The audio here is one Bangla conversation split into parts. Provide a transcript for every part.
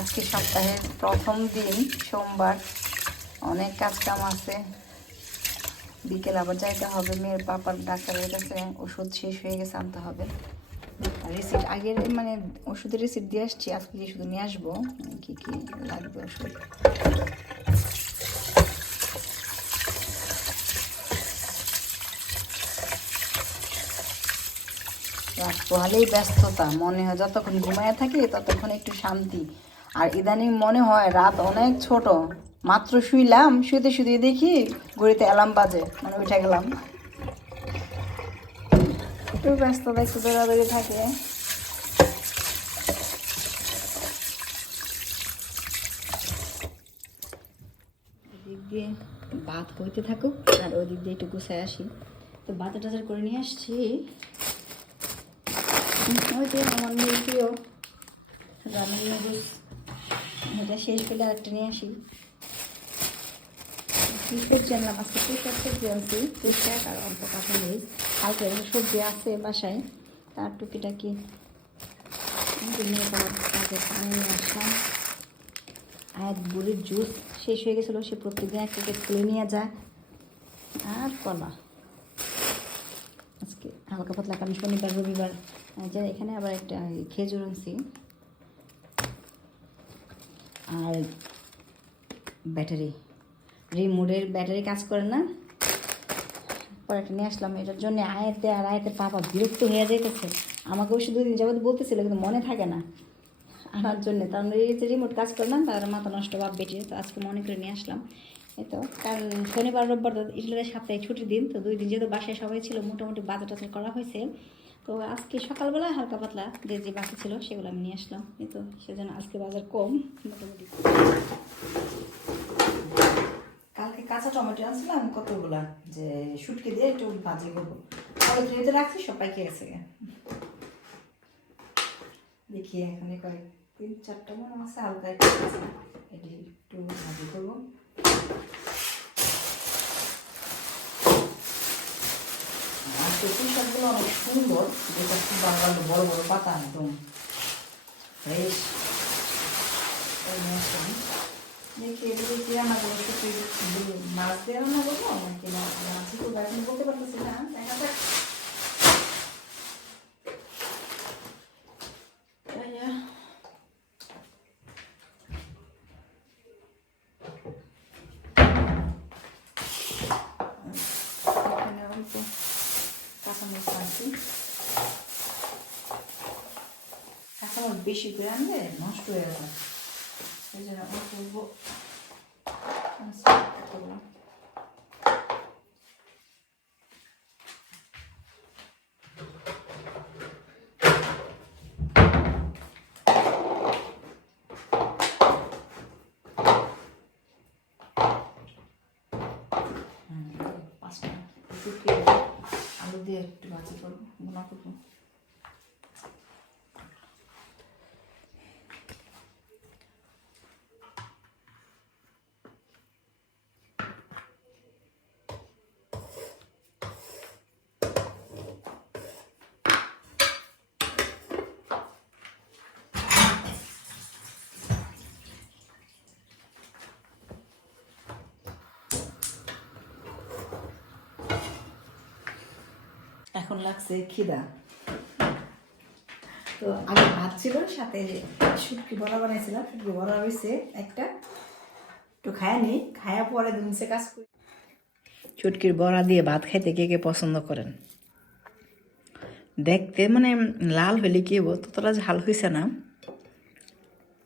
আজকে সপ্তাহের প্রথম দিন, সোমবার। অনেক কাজ কাম আছে। বিকেল আবার যাইতে হবে। মেয়ের পাপার ডাক্তারের কাছে ওষুধ শেষ হয়ে গেছে, আনতে হবে। রিসিপ্ট আগের মানে ওষুধের রিসিপ্ট দিয়ে আসছি, আজকে গিয়ে শুধু নিয়ে আসব? কি কি লাগবে ওষুধ? পোহালেই ব্যস্ততা। মনে হয় যতক্ষণ ঘুমায় থাকি, ততক্ষণ একটু শান্তি। আর ইদানিং মনে হয় রাত অনেক ছোট। মাত্র শুইলাম শুতে শুতে দেখি ঘড়িতে অ্যালার্ম বাজে। মানে উঠে গেলাম। একটু ব্যস্ততা, একটু দৌড়াদৌড়ি থাকে। দিয়ে ভাত হইতে থাকুক, আর ওই দিক দিয়ে একটু গুছায় আসি। তো বাজার টাজার করে নিয়ে আসছি। ওই যে আমার মেয়ের প্রিয়। নুডলস এটা শেষ পেলে আরেকটা নিয়ে আসি। কী সবজি আজকে পুঁই সবজি আনছি পুঁই শাক আর অল্প কাঁচা মরিচ। একটু সবজি আছে বাসায়, তার তার কাজে পানি নিয়ে আসলাম। আয়াত বুড়ির জুস শেষ হয়ে গেছিল, সে প্রত্যেকদিন এক প্যাকেট খুলে নিয়ে যায়। আর কলা। আজকে হালকা পাতলা কারণ শনিবার, রবিবার। যে এখানে আবার একটা খেজুর আনছি। আর ব্যাটারি রিমোটের ব্যাটারি কাজ করে না। পরে একটা নিয়ে আসলাম, এটার জন্য আয়াতে আর আয়তে পাপা বিরক্ত হয়ে যেতেছে আমাকে অবশ্য দুদিন যাবৎ বলতেছিল, কিন্তু মনে থাকে না। আনার জন্য। তার রিমোট কাজ করলাম, তার মাথা নষ্ট ভাব বেটে তো আজকে মনে করে নিয়ে আসলাম। এই তো কারণ শনিবার, রোববার তো ইটলের সাপ্তাহিক ছুটির দিন, তো দুই দিন যেহেতু বাসায় সবাই ছিল, মোটামুটি বাজার টাজার করা হয়েছে। তো আজকে সকালবেলা হালকা পাতলা যে যে বাকি ছিল সেগুলো আমি নিয়ে আসলাম। এই তো, সেজন্য আজকে বাজার কম, মোটামুটি। কালকে কাঁচা টমেটো আনছিলাম, কতগুলা? যে, শুটকে দিয়ে একটু ভাজি করব। তাহলে ফ্রিজে রাখছি, সব পাইকে গেছে গে। দেখি এখানে কয়েক তিন চারটা মনে আছে, হালকা একটু ভাজি করব আর সেই শাকগুলো অনেক সুন্দর, যেটা খুব বাঙালি বড় বড় পাতা, একদম ফ্রেশ দেখি এগুলো কি রান্না করব শুধু মাছ দিয়ে রান্না করব? বলতে পারতেছি না। দেখা যাক এই যে। এখানে অল্প কাঁচামরিচ আনছি কাঁচামরিচ বেশি করে আনলে নষ্ট হয়ে যাবে সেই জন্য অল্প অল্প আনছি এতগুলো। হুম, পাঁচটা শুকিয়ে গেলে আলু এখন লাগছে খিদা। তো আমি ভাত ছিল, সাথে শুটকি বড়া বানাইছিলাম। শুটকি বড়া হয়েছে একটা। একটু খায়া নি, খায়া পরে দুমসে কাজ করি। চুটকির বড়া দিয়ে ভাত খাইতে কে কে পছন্দ করেন? দেখতে মানে লাল হইলে কি ততটা ঝাল হয়েছে না।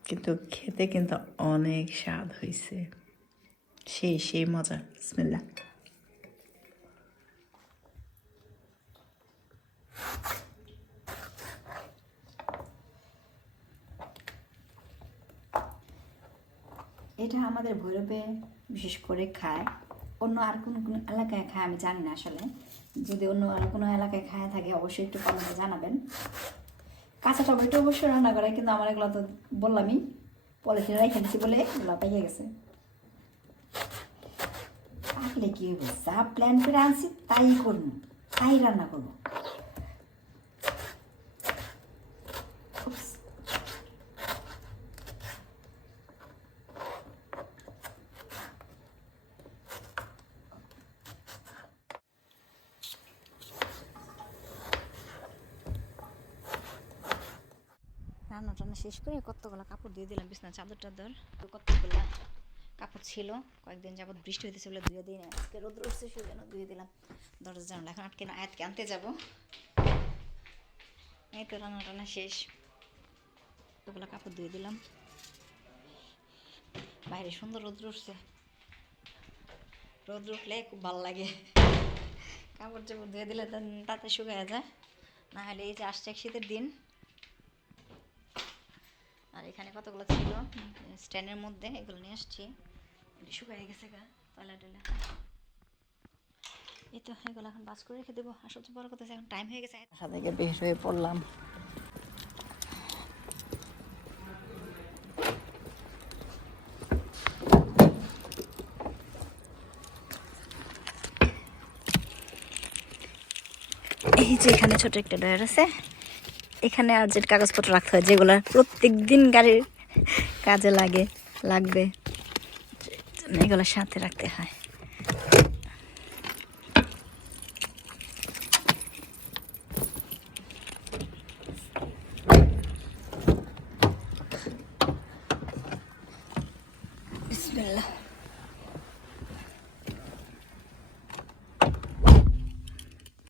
কিন্তু খেতে কিন্তু অনেক স্বাদ হয়েছে সেই সেই মজা। বিসমিল্লাহ। এটা আমাদের ভৈরবে বিশেষ করে খায়। অন্য আর কোন কোনো এলাকায় খায় আমি জানি না আসলে। যদি অন্য আর কোনো এলাকায় খায় থাকে, অবশ্যই একটু কমেন্টে জানাবেন। কাঁচা টমেটো অবশ্যই রান্না করে, কিন্তু আমার এগুলো তো বললামই, পলিথিনে রেখে দিচ্ছি বলে এগুলো পেয়ে গেছে। পাকলে কি হবে যা প্ল্যান করে আনছি, তাই করব, তাই রান্না করব। শেষ করে কতগুলো কাপড় দিয়ে দিলাম, বিছনা চাদর টাদর কতগুলো কাপড় ছিল, কয়েকদিন যাবত বৃষ্টি হইতেছে বলে ধুয়ে দিই না আজকে রোদ্র উঠছে, সেজন্য ধুয়ে দিলাম। দরজা জানলা, এখন আটকে না, আয়াতকে আনতে যাব। এই তো রান্না টান্না শেষ। ওগুলো কাপড় ধুয়ে দিলাম। বাইরে সুন্দর রোদ্র উঠছে। রোদ্র উঠলে খুব ভালো লাগে। কাপড় চাপড় ধুয়ে দিলে তাতে শুকায় যায়। না হলে এই যে আসছে এক শীতের দিন। আর এখানে কতগুলো ছিল? স্ট্যান্ডের মধ্যে এগুলো নিয়ে আসছি। শুকায় গেছে গা তলা টলা এই তো এগুলো এখন বাস করে রেখে দেবো। আর সবচেয়ে বড় কথা এখন টাইম হয়ে গেছে। বাসা থেকে বের হয়ে পড়লাম। এই যে এখানে ছোট একটা ডয়ার আছে। এখানে আর যে কাগজপত্র রাখতে হয়, যেগুলো প্রত্যেক দিন গাড়ির কাজে লাগে, লাগবে এগুলো সাথে রাখতে হয়। বিসমিল্লাহ।